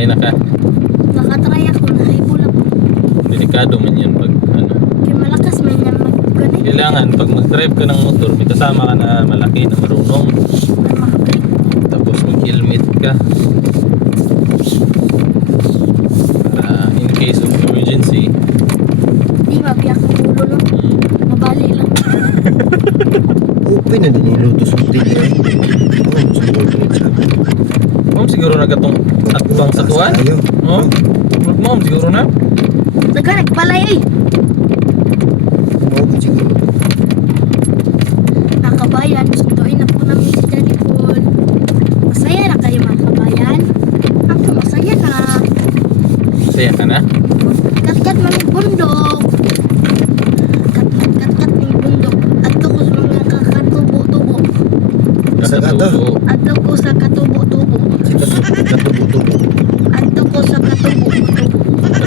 nakatry na ka. Nakatry ako, nahibo lang. Delikado man yan pag ano. Kaya malakas man yan mag-gani. Kailangan pag mag-drive ka ng motor, may kasama ka na malaki na marunong. May makabalik. Tapos mag-helmet ka. Para in case of emergency. Di mabiyak ang ulo no? Mabali lang. Open na din yung lutos ng tingin. Ma'am, siguro nagatong atbang sa tuwan? Ayaw. Oh? Ma'am, siguro na? Daga, nagbalay eh. Oo, siguro. Nakabayan, sunduin na po namin si Daddy Paul. Masaya na kayo mga kabayan. Ako masaya na. Masaya ka na? Kat-kat ng bundok. Kat-kat ng bundok. Adto ko sa mga kakatubo-tubo. Sa gato. Adto ko sa katubo-tubo. Si katubo-tubo. Adto ko sa katubo-tubo.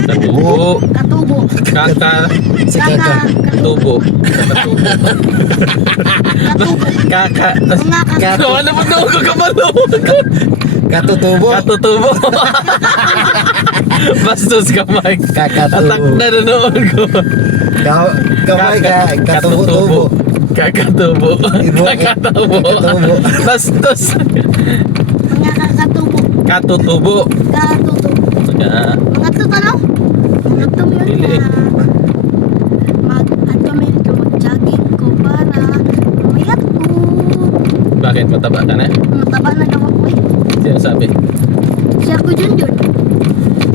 Katubo. Katubo. Kaka. Si kaka. Katubo. Katubo. Katubo. Kaka. Mga katubo. Ano mo daw ko kabalo? Katutubo. Katutubo. Bastos ka, Mike. Kakatubo. Atak na nanood ko. Kamay ka. Katubo-tubo. Kakatubo. Ibo. Kakatubo. Kakatubo. Bastos. Mga kakatubo. Katutubo. Katubo. Yeah. Mga tutano? Mga tumyon Dili. na mag-atomil ka mag-jogging ko para mamayat ko. Bakit mataba ka na? Mataba na daw ako eh. Sino sabi? Siya ko dyan.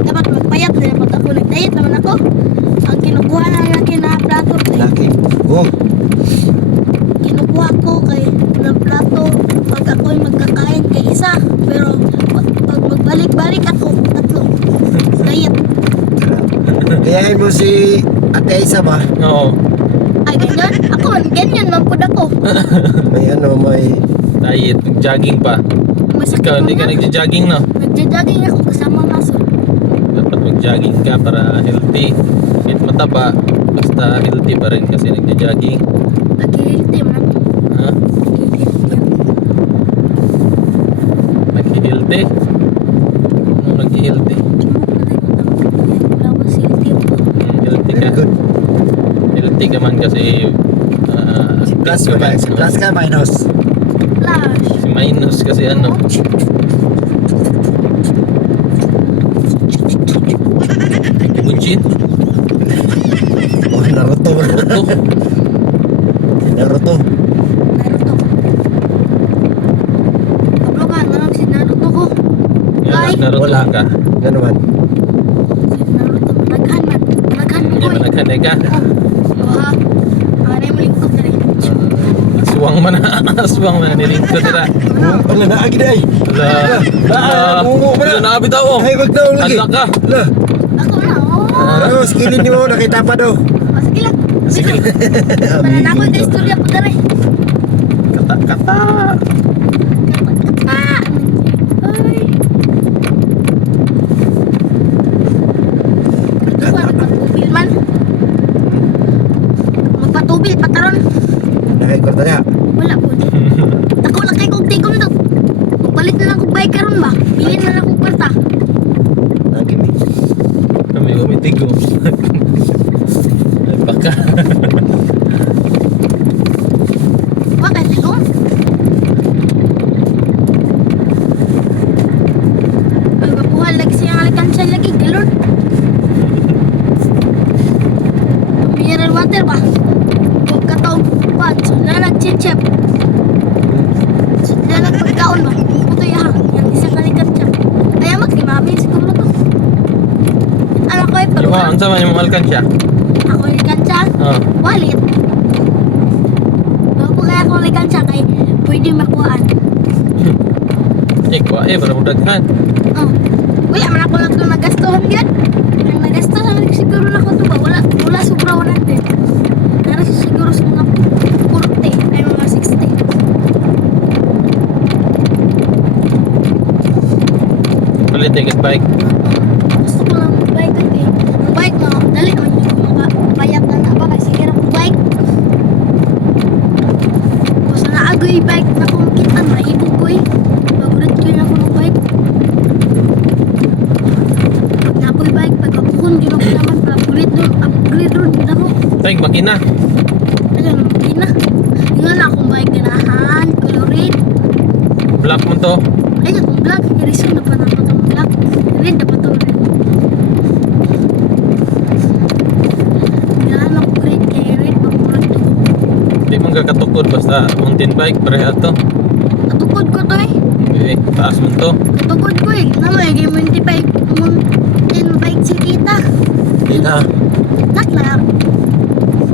Dapat magpayat na dapat ako. Nag-diet naman ako. Ang kinukuha na laki na plato. Laki. Oh. Kinukuha ko kay ng plato pag ako'y magkakain kay isa. Pero pag magbalik-balik ako, tatlo. Diet. Kayahin mo si Ate Isa ba? Oo. Ay, ganyan? Ako, ganyan man po ako. May ano, may... Diet. Jogging pa. Masakit Ikaw, hindi ka naman. nagja-jogging na. Nagja-jogging ako kasama maso. Dapat mag-jogging ka para healthy. Kahit mataba, basta healthy pa rin kasi nagja-jogging. Nag-healthy man. Ha? Nag-healthy? Ano nag-healthy? Healthy ka. Very good. Healthy ka man kasi Plus ka ba? Plus ka minus? Flash. si minus kasi ano. Bunjin? Oh, Naruto. Ito? Si Naruto. Naruto. Kablo ka, nalang si Naruto ko. Ay. Naruto Wala. ka. Ano naman? Si Naruto, managhan man. Managhan mo Hindi ko man naghanay ka. Oh, ha? Ano yung malingkot na rin? Aswang man na. Aswang man na nilingkod nila. Wala na agi na ay. Wala. Wala na abit ako. Ay, wag daw lagi. Anak ka. Lah. Ako na, oh. Ano, skillin niyo nakita pa daw. Oh, sige lang. Sige. Mananako yung istorya po na rin. Kata-kata. Ah! Ay! Ito ba, nagpatubil man? Magpatubil, pataron. Nakikita niya. Wala po. Ako lang kay kong tigom daw. Magpalit na lang kong bike karon ba? Bilhin na lang kong kwarta. Lagi ni. Kami umitigo. Baka. Bakit ito? Ay, mapuhal lagi siyang alikansya lagi, galon. Mineral water ba? Huwag katawag pa. Sila nag-chichep. Sila nagpagkaon ba? Ito yaha. Yan isang alikansya. Kaya maglimami siguro to. Alam ko eh, Yung pag ang sama yung malkan siya. ako alikansya, Oh. wallet. Bago po kaya ako alikansya kay pwede makuhaan. Kwa para mudaghan. Oh. Wala man ako lang ito nagastuhan yan. Ang nagastuhan siguro na ko ito ba? Wala sobra 100. Nara siguro sa mga 40 ay mga 60. Palit ticket bike. Gusto ko lang mag-bike eh. Ang bike mo, dali naman hindi ko makapayat na ba? Kasi kira kong bike. Basta naagoy bike na kung makita, maibog ko eh. Pag-ulit ko na ako ng bike. Bike makina. Alam mo, hindi na. Nga na akong bike ganahan, colored. Black mo to. Ay, itong black. Irisin na pa na ito itong black. Red na pa ito, red. Ganahan ako red kay red. Pagpulat ito. Di man kakatukod basta mountain bike pareha to. Katukod ko to eh. Okay, taas mo to. Katukod ko eh. Namay, game mountain bike si kita. Dito. Nak.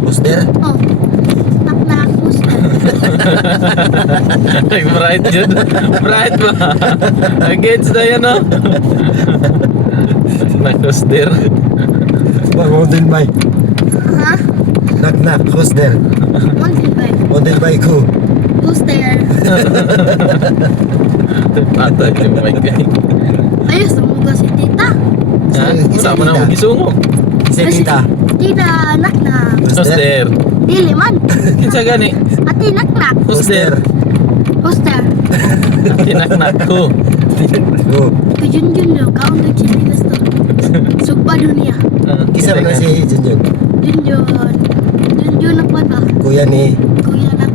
Booster. Oh. Nak. Booster. Ay, bright yun. Bright ba? Against na yan, no? Nakuster. Mountain bike. Ha? Nak. Booster. Mountain bike. Mountain bike ko. Booster. Patag yung mic guy. Ayos, namuga si tita. Ha? Sama na mo gisungo. Isa kita. Tita, nak. Kuster. Dili man. Kinsa gani? Ati, nak. Kuster. Booster. Tinaknak ko. Go. Kajun-jun daw, kaon daw chinilas to. Sugba dunia. Isa mo na si Junjun. Junjun na pa ka. Kuya ni. Kuya nak.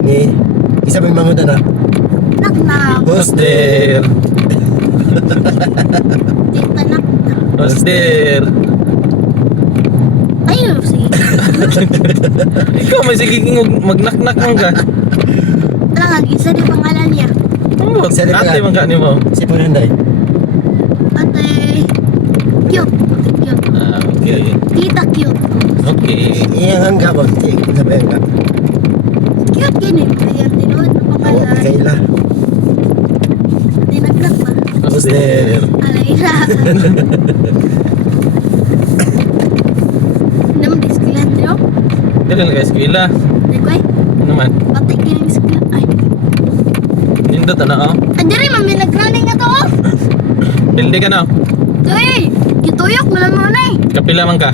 Ni. Isa mo yung mangutan na. Nak. Kuster. Tita, nak. Kuster. Ayun, sige. Ikaw may sigiging magnaknak mo ka. Talang, isa din pangalan niya. Oh, Isa din ate pala. man ka ni mo. Si Punanday. Ate, cute. Cute. Ah, okay. Tita, cute. Okay. Iyang hangga ba? Sabi hangga. Cute gini. Ayan, tinood na Awa pangalan. Kaila. Tinagnak ba? Kuster. Alay na. Naman diskilan niyo? Dili na guys, kila. Nagway, Ano man? pati kining diskilan. Ay, Nindot na oh. andiri, mami nag-running na to. Oh. Hildi ka na. Tuy, gituyok mo lang muna eh. Kapila man ka.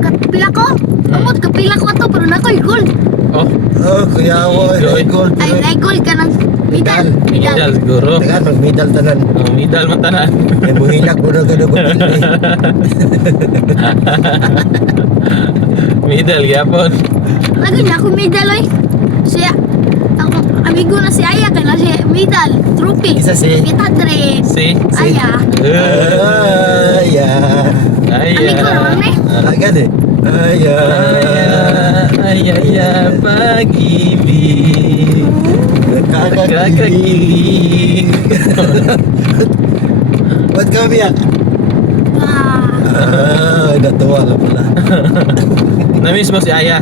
Kapila ko. Amot, kapila ko to, pero na ko'y gold. Oh, Oh, kuya mo. Joy. Gold. Ay, gold ka ng medal. medal siguro. Tagaan, mag-medal tanan. Oh, medal man tanan. May buhilag mo na gano'n ko. Medal gyapon. Lagi niya ako medal oy. Siya, ako, amigo na si Aya ka na siya medal, trophy. Isa si- 800. Si. Aya. Aya. Amigo naman eh. Agad eh. Aya. Ayaya pag-ibig. Nakakakilig. Ba't ka umiyak? Wah, Natuwa ka pala. Namiss mo si Aya?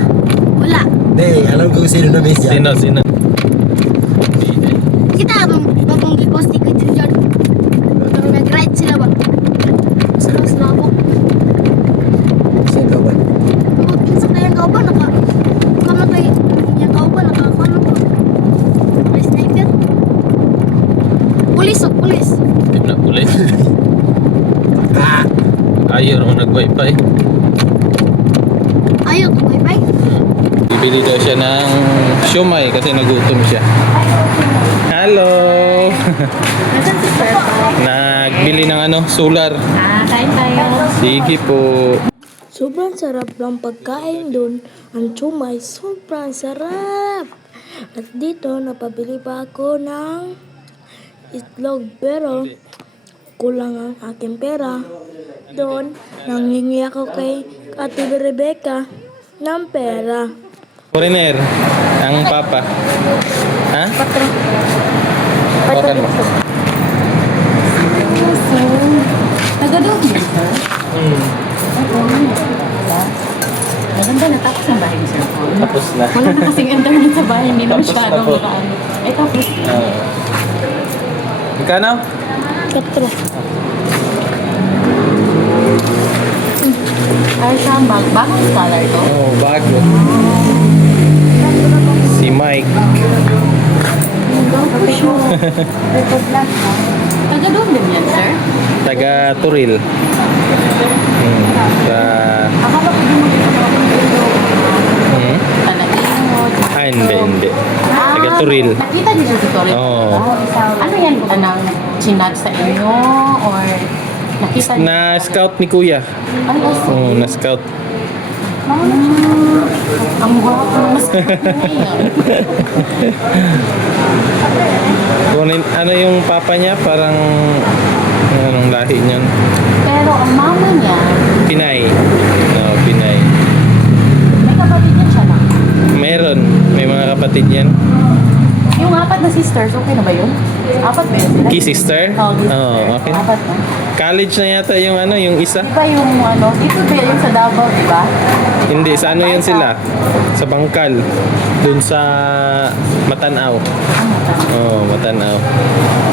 wala. Hindi, alam ko sino na miss yan. Sino? Kita bagong giposti ko dyan dyan. Nung nag-ride sila ba? Sarang sinabok. Sino ba? Pinsa kaya ka ba? Kamatay. Yung ka ba? Nakakano ba? May sniper. Pulis o, pulis. Hindi na pulis. Ah! Ayaw naman nag-wifi. Ayaw, bye-bye. Bibili daw siya ng siomay kasi nagutom siya. Hello! Nasaan si Sir? Nagbili ng solar. Kain tayo. Sige po. Sobrang sarap ng pagkain doon. Ang chumay, sobrang sarap. At dito, napabili pa ako ng itlog. Pero, kulang ang aking pera. Doon, nanghingi ako kay Ate Rebecca ng pera. Foreigner, ang papa. Ha? Patro. Hawakan mo. Tagadog niya, sir. Hmm. Maganda natapos ang bahay ni Sir Paul. Tapos na. Wala na kasing internet sa bahay, hindi na Tapos na masyadong po. makaano. Eh tapos, Magkano? Patro. ay siya ang bagong scholar to. Oh, bago. Si Mike. Tagadog din yan, sir. Taga Turil. Sa... Akala ko din mo dito sa Talagingot. Hindi. Taga Turil. Nakita niyo siya sa Toril? Oo. Ano yan? Anong chinat sa inyo? Or nakita niyo? Na-scout ni Kuya. Ano? Oo, na-scout. Ang gwapo ng mas ngayon. Kunin, ano yung papa niya? Parang, anong lahi niyan? Pero ang mama niya, Pinay. No, Pinay. may kapatid niya siya lang. Meron. May mga kapatid yan. Yung apat na sisters, okay na ba yun? Apat ba yun sila? Key sister? Oo, Okay. apat na. College na yata yung ano, yung isa. Di ba yung ano, dito ba yung sa Davao, di ba? Hindi, sa ano yun sila? Sa Bangkal. Dun sa Matanaw. Oh, Matanaw.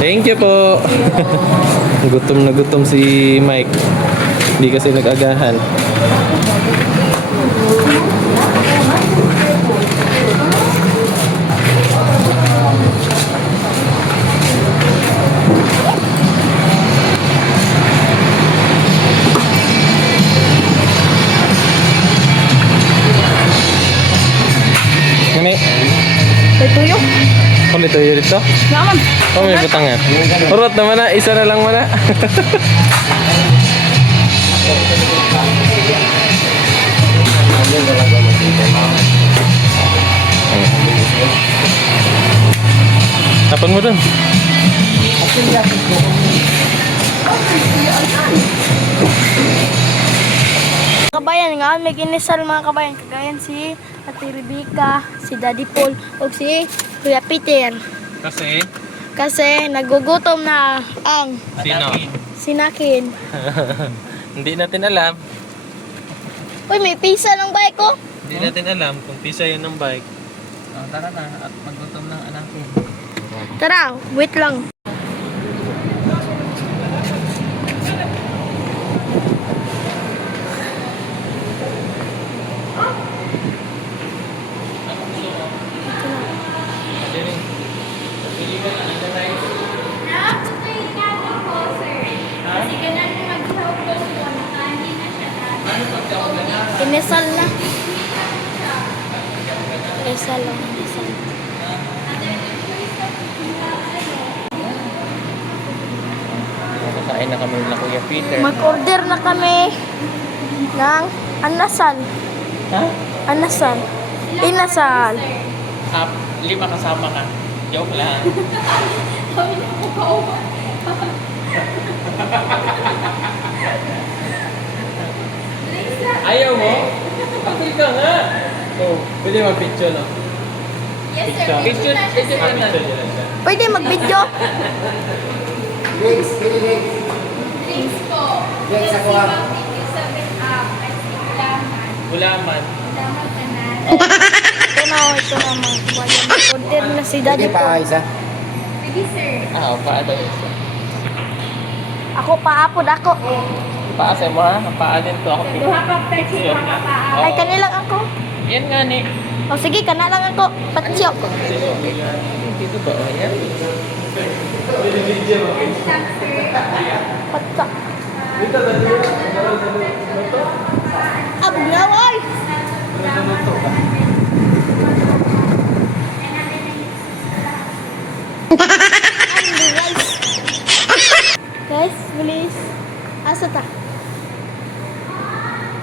Thank you po. Gutom na gutom si Mike. Hindi kasi nag-agahan. Nani? May tuyo. Kung dito yun dito? Naman. Oh, may butangan. Urot naman na. Isa na lang mana. Tapon mo dun. Kabayan nga, may ginisal mga kabayan. Kagayan si Ate Rebecca, si Daddy Paul, o si Kuya Peter. Kasi? Kasi nagugutom na ang Sino? sinakin. Hindi natin alam. Uy, may pisa ng bike ko. Hindi natin alam kung pisa yun ng bike. Oh, tara na at maggutom ng anak ko. Tara, wait lang. Inisal na. Inisal lang. Inisal. Kakain na kami na Kuya Peter. Mag-order na kami ng anasal. Ha? Anasal. Inasal. 5 kasama ka. Joke lang. Ayaw mo? Pagod ka nga. Oh, pwede mag-picture, no? Yes, sir. Picture na siya. Pwede mag-video. Drinks, kini drinks. Drinks po. Drinks ako ah. Gulaman. Ito na, ito na mga kabayan. Mag-order na si Daddy Pwede pa Paul. isa. Pwede, sir. Ah, paano yun? Ako paapod ako. Paasa mo ha? Paanin to ako. Duha pa pwede pa pa. Ay, kanilang ako. Yan nga ni. O sige, kana lang ako. Patsyo. Dito ba? Ayan. Patsa. Ablaw, oy! Guys, bilis. Asa ta?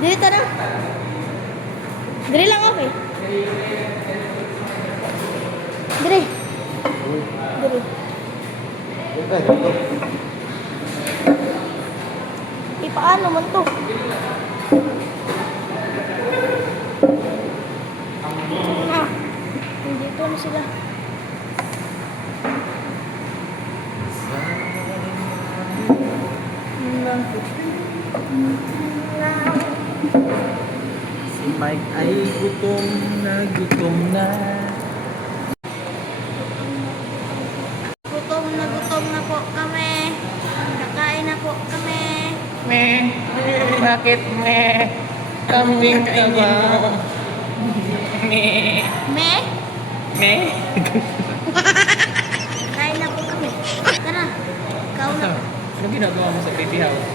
Dili ta na. Dili lang okay. Dili. Dili. Paano man to? Ah, nandito na sila. Si Mike ay gutom na gutom na. Gutom na po kami. Nakain na po kami. Bakit me? Kambing ka ba? Me. Me? Me? Kain na po kami. Tara. Ikaw na. Ano ginagawa mo sa baby house?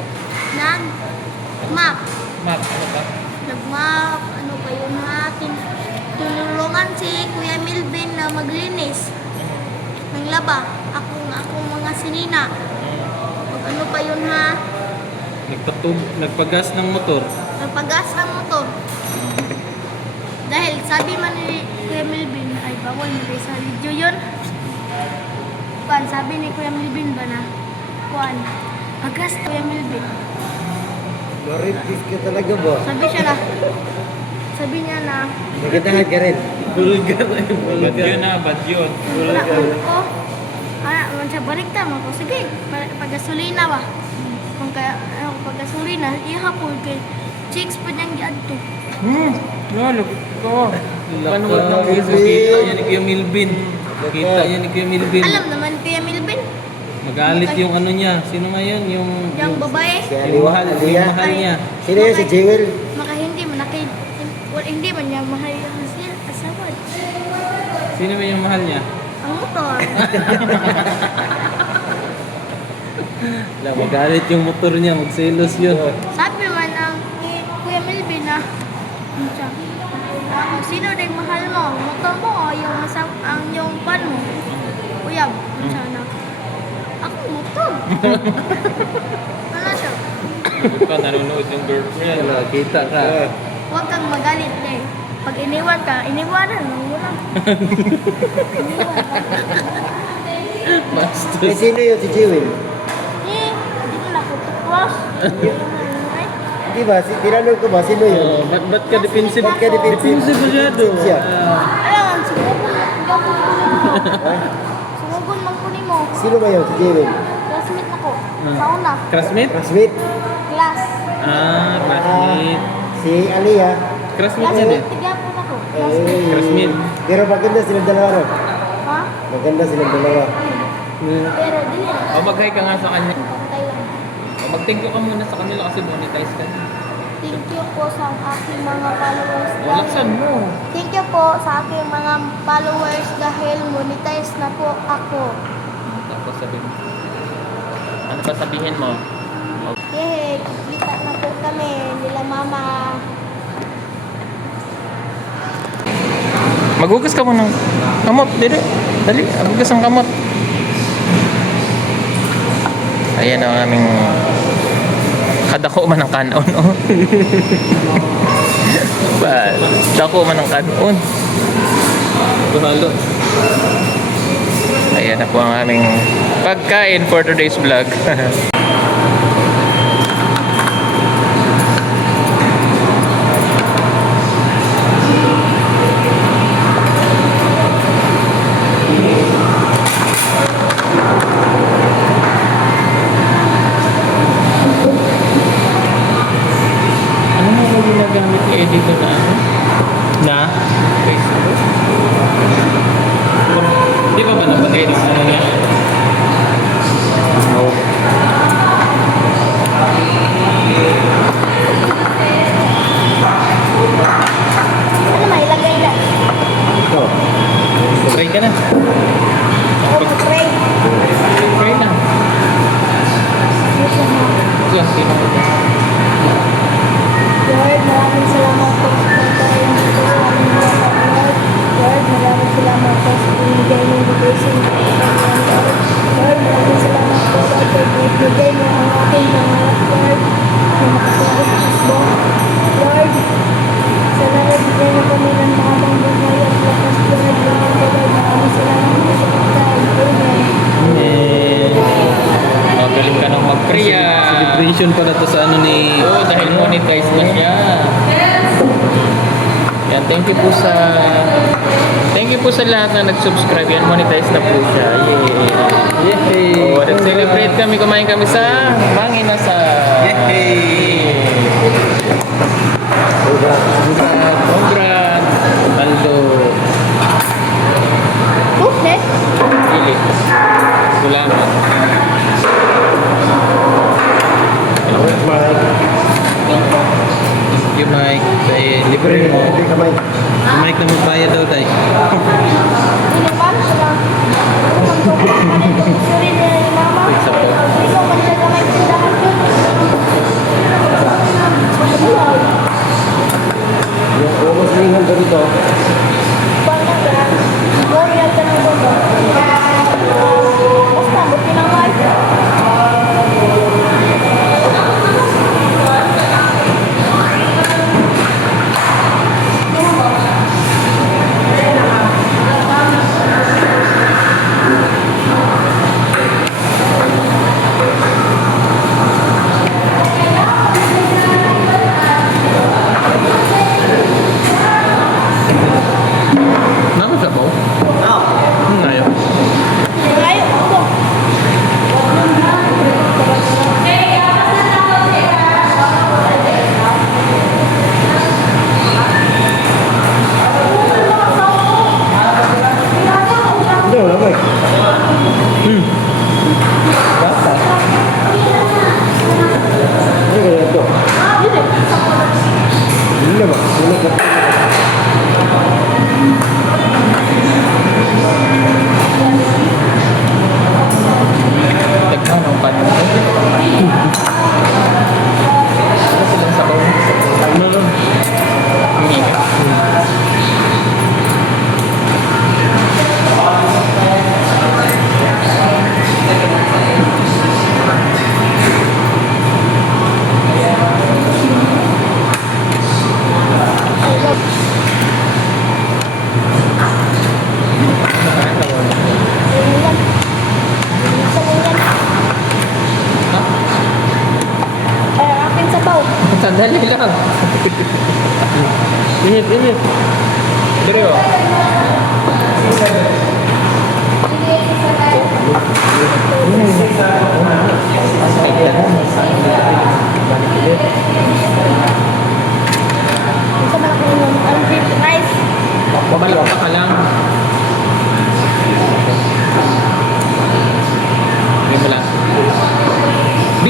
Nag map. Map, ano ba? Nag-map. Ano pa yun natin? Tulungan si Kuya Milvin na maglinis. Ng laba. Akong mga sinina. Ano pa yun ha? Nagpagas ng motor. Nagpagas ng motor. sabi man ni Kuya Melvin, ay bawal mo sa video yun. Kuan, sabi ni Kuya Melvin ba na, kuan, agas Kuya Melvin. Maritis ka talaga ba? Sabi niya na, Magandang ka rin. Bad yun na, bad yun. wala ko, man siya balikta mo ko, sige, pag-gasolina ba? Kung kaya, pag-gasolina, ihapon kay chicks pa niyang giadto. Lalo ko. Panood ng Facebook. Kita yan ni Kuya Milvin. Kita yan ni Kuya Milvin. Alam naman Kuya Melvin, Magalit yung ano niya. Sino nga yun? Yung babae, Si yung mahal, Aliwa. yung mahal niya. Sino yun? Si Jewel? maka hindi man hindi man niya mahal yung siya, asawa. Sino ba yung mahal niya? Ang motor. Wala, magalit yung motor niya. Magselos yun. Sabi man ang ni Kuya Melvin na, sino din mahal mo? Motor mo o yung pan mo? Kuya, sana. Ako motor. Ano siya? Ka nanonood yung girlfriend. Wala, kita ka. Huwag kang magalit eh. Pag iniwan ka, iniwanan mo lang. Bastos. Eh, sino yun? Si Jewel? Hindi ko nakutupos. Di ba? Tinanong ko ba? Sino yun? Oh, ba't ka defensive? Ba't ka defensive? Defensive masyado. Siya. Alam, sumugon man kunin mo. Sino ba yun? Si Jewel? Classmate ako. Sa una. Classmate? Classmate? Class. Classmate. Si Aliyah. Classmate niya din. Tigapon ako. Eh, Classmate. Pero maganda silang dalawa, no? Ha? Maganda silang dalawa. Pero dili. O, mag-hi ka nga sa kanya. Pantay lang. O, mag-thank you ka muna sa kanila kasi monetize ka. Thank you po sa aking mga followers. O, laksan mo. Thank you po sa aking mga followers dahil monetize na po ako. Tapos sabihin mo. Ano pa sabihin mo? Yay! Kita na po kami nila mama. Maghugas ka muna ng kamot. Dali. Maghugas ang kamot. Ayan ang aming kadako man ng kanon. Oh. Ba, dako man ng kanon. Bahalo. Ayan na po ang aming pagkain for today's vlog. Ano nga ba ginagamit ni Eddie ko na ano? Na? Facebook? Di ba napag-edit ano niya? No. Ano may ilagay na? Ito. Try ka na. Ako mag-pray. Try na. Diyan, sino ko ba? Lord, maraming salamat po sa pagkain dito sa aming mga Lord. Lord, maraming salamat po sa binigay mo blessing sa kanyang Lord. Lord, maraming salamat po Lord sa binigay mo ang aking pangarap Lord na makatulog sa isbo. Lord, sana nabigyan mo kami ng mahabang buhay at lakas Lord. Maraming salamat po sa pagkain. Amen. Magaling ka nang mag-pray ah. Celebration pala to sa ano ni... Oo, dahil monetize na siya. Yan, thank you po sa... Thank you po sa lahat na nag-subscribe. Yan, monetize na po siya. Yay! Yay! Oh, nag-celebrate kami. Kumain kami sa Manginasal. Yay! Congrats! Paldo! Okay. Pili. Salamat. Thank you, Mike. Dahil libre mo. Hindi kamay. Si Mike na magbayad daw tayo. Ini pa sila. Sorry ni mama. Isa po. Ikaw man siya gamay tindahan ko. Yung ubos lingan ko dito. Basta, buti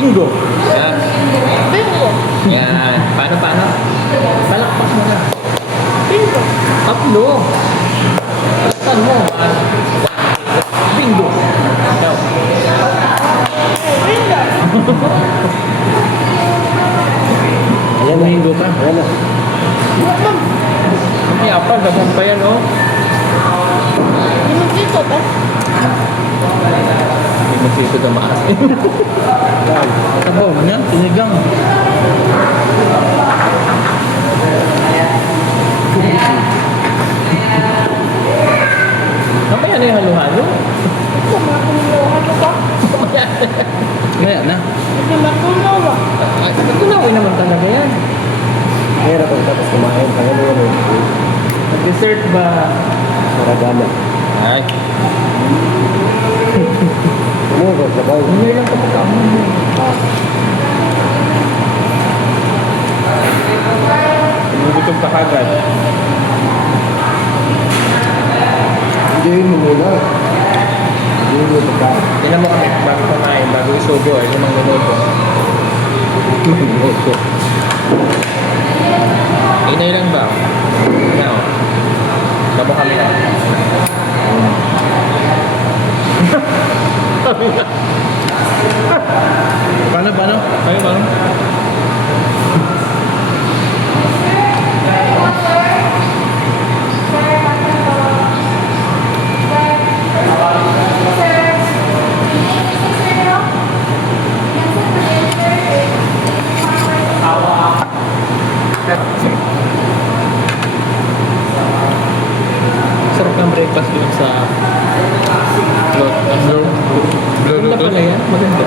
Bingo! Yan. Bingo. Yan. Paano? Palakpak mo na. Bingo. Tatlo. Saan mo? Bingo! Ikaw. Bingo. Ayan na. Bingo ka. Ayan na. Hindi apa, gabang pa yan, oh. Yung dito ba? Hindi mo sito na maasin. Sabaw niya, sinigang. Mamaya na yung halo-halo. Ano ba? Mamaya na. Hindi matunaw ba? Ay, tunawin naman talaga yan. Mahirap ang tapos kumain. Kaya mo yan. Dessert ba? Maragana. Ay. Ano ba? Sabay. Hindi lang kapag kamo. Gutom ka kagad. Hindi mo muna. Hindi mo pagkain. Tingnan mo kami bago kumain, bago isubo, ay limang minuto. Minuto. Inay lang ba? Now. Tabo kami na. Paano? Paano? Sarap ng breakfast dun sa Maganda pala yan, maganda.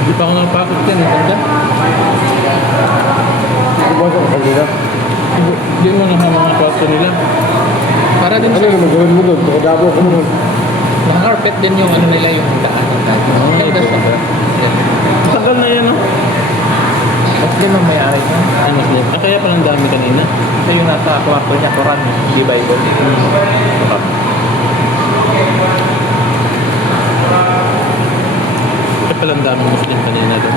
Hindi pa ako napakot yan, maganda. Kumain ka kanina. Hindi mo na mga kwarto nila. Para din Ano sa naman gawin mo doon? Tukadabo ko naman. naka-carpet din yung ano nila yung daan. Maganda siya. Tagal na yan, no? Mas din ang may-ari niya. Ay, mas din. Kaya palang dami kanina. Ito yung nasa kwarto niya, Quran, hindi Bible. Kaya palang dami Muslim kanina doon.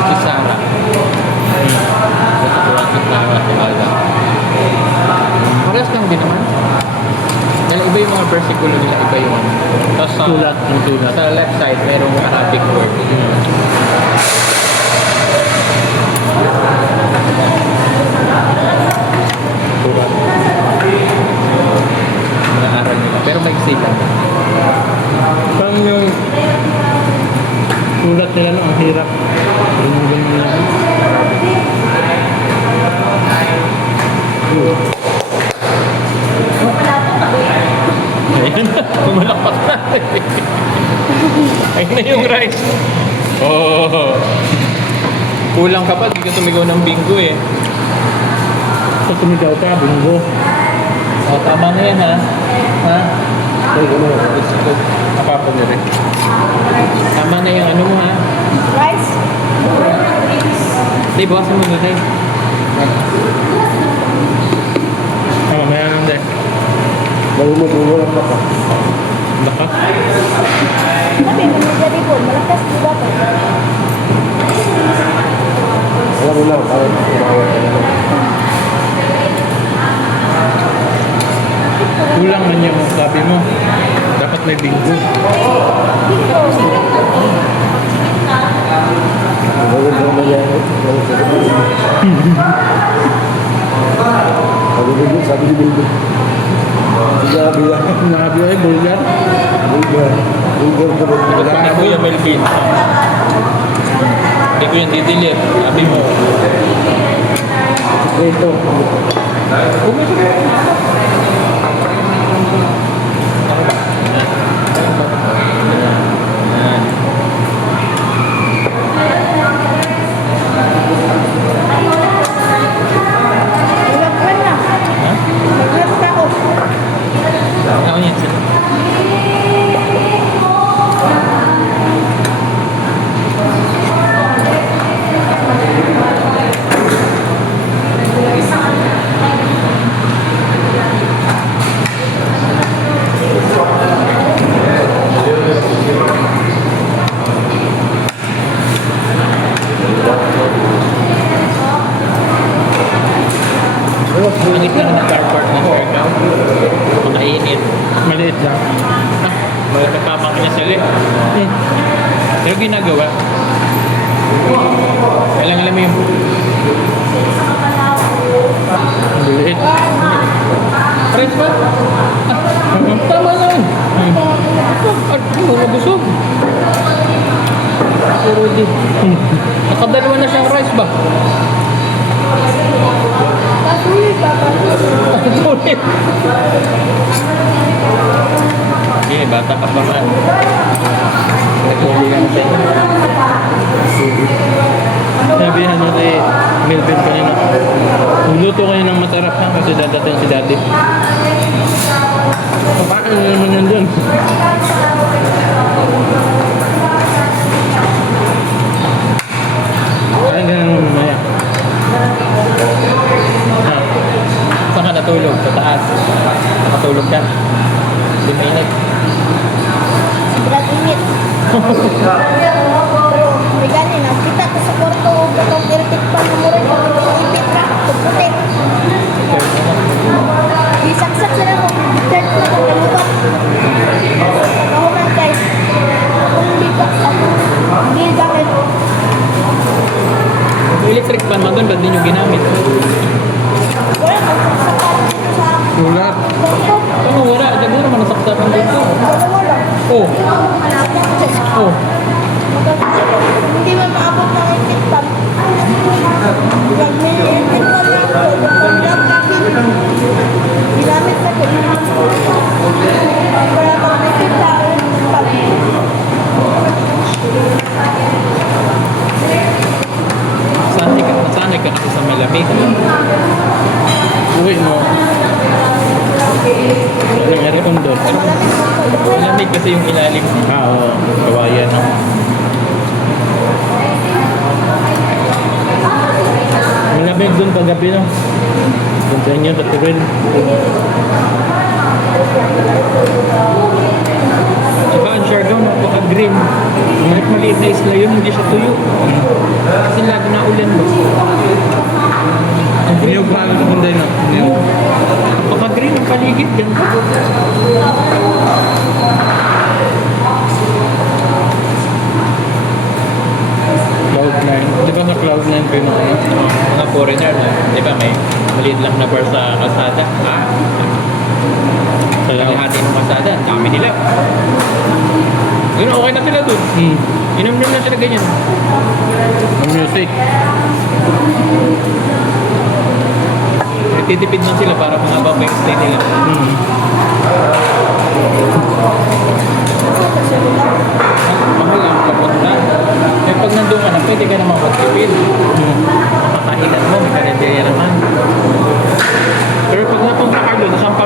Si Sarah. Nasa Quran at nakakakilala. Parehas lang din naman. Dahil iba yung mga versikulo nila, iba yung ano. Tapos sa, sa left side, merong Arabic word. Quran. Mga aral nila. Pero may isipan. Parang yung sulat nila no, ang hirap. Ganun lang. Ayun na, kumalapak na. Ayun na yung rice. Oh. Kulang ka pa, di ka tumigaw ng bingo eh. Pag tumigaw ka, bingo. Oh, tama na yan ha. Ha? Ay, ano, gusto ko. Napapa na rin. Tama na yung ano mo ha. Rice? Di, bukasan mo na tayo. Tama, may anong din. Magulo lang pa ka. Baka? Sabi, nangyari ko, malakas di ba ito? Alam mo lang, parang kumawat ka naman. Kulang man yung sabi mo. Dapat may bingo. Magulo naman yan. Sabi ni Bilbo. Sabi yan. Nabi ay bulgar. Bulgar. Bulgar ka rin. Ito pa ni Kuya Melvin. Hindi ko yung didilit. Sabi mo. Ito. Malagpan na. Malagpan ako. Ako yan. Rice ba? Tama lang. At mo mabusog. Pero di. Nakadalawa na siyang rice ba? Patuloy pa. Patuloy. Hindi, bata ka pa man. Nagpuli ka na siya. Sabihan mo kay Milvin kanina. Magluto kayo ng masarap ha kasi dadating si daddy. Paano naman yun dun? Parang ganun mamaya. Ha? Saan ka natulog? Sa taas? Nakatulog ka? Hindi mainit. Sobrang init. May ganin, ang kita ko sa kwarto, katong irtik pa na mura yung ipit na, puputi. Isaksak sila ko, shirt na ko, kalubat. Kahunan guys, akong lipas, akong gigamit. Electric fan man doon, ba't di nyo ginamit? Wala kang saksakan sa Wala. kwarto. Ano wala? Diyan mo naman nasaksapan dito. Wala. Oh. Oh. Hindi man maabot ng irtik pa. Pag may irtik pa na ako, pag kapit, ginamit na ko. Para pag may kita, irtik pa. Sanay ka kasi sa malamig. Uwi mo. Nangyari kong doon. Malamig kasi yung ilalim. Oo. Kawayan. No? Malamig doon paggabi, no? Doon sa inyo, sa Turin. Tsaka ang Siargao, napaka-green. Kahit maliit na isla yun, hindi siya tuyo. Kasi lagi na ulan mo. Ang niyog pa sa Munday na. Niyog. Napaka-green ang paligid. Ganda. Cloud9. Di ba sa Cloud9 pa yun ako? Mga foreigner, di ba may maliit lang na bar sa kalsada? Kalahati ng kalsada, ang dami nila. Yun, okay na sila dun. Inom-inom na sila ganyan. Ang music. Nagtitipid na sila para mga ba yung stay nila. Mahal ang kapunta. Eh pag nandun ka na, pwede ka naman magtipid. Makakainan mo, may karindera naman. Pero pag napunta ka doon, isang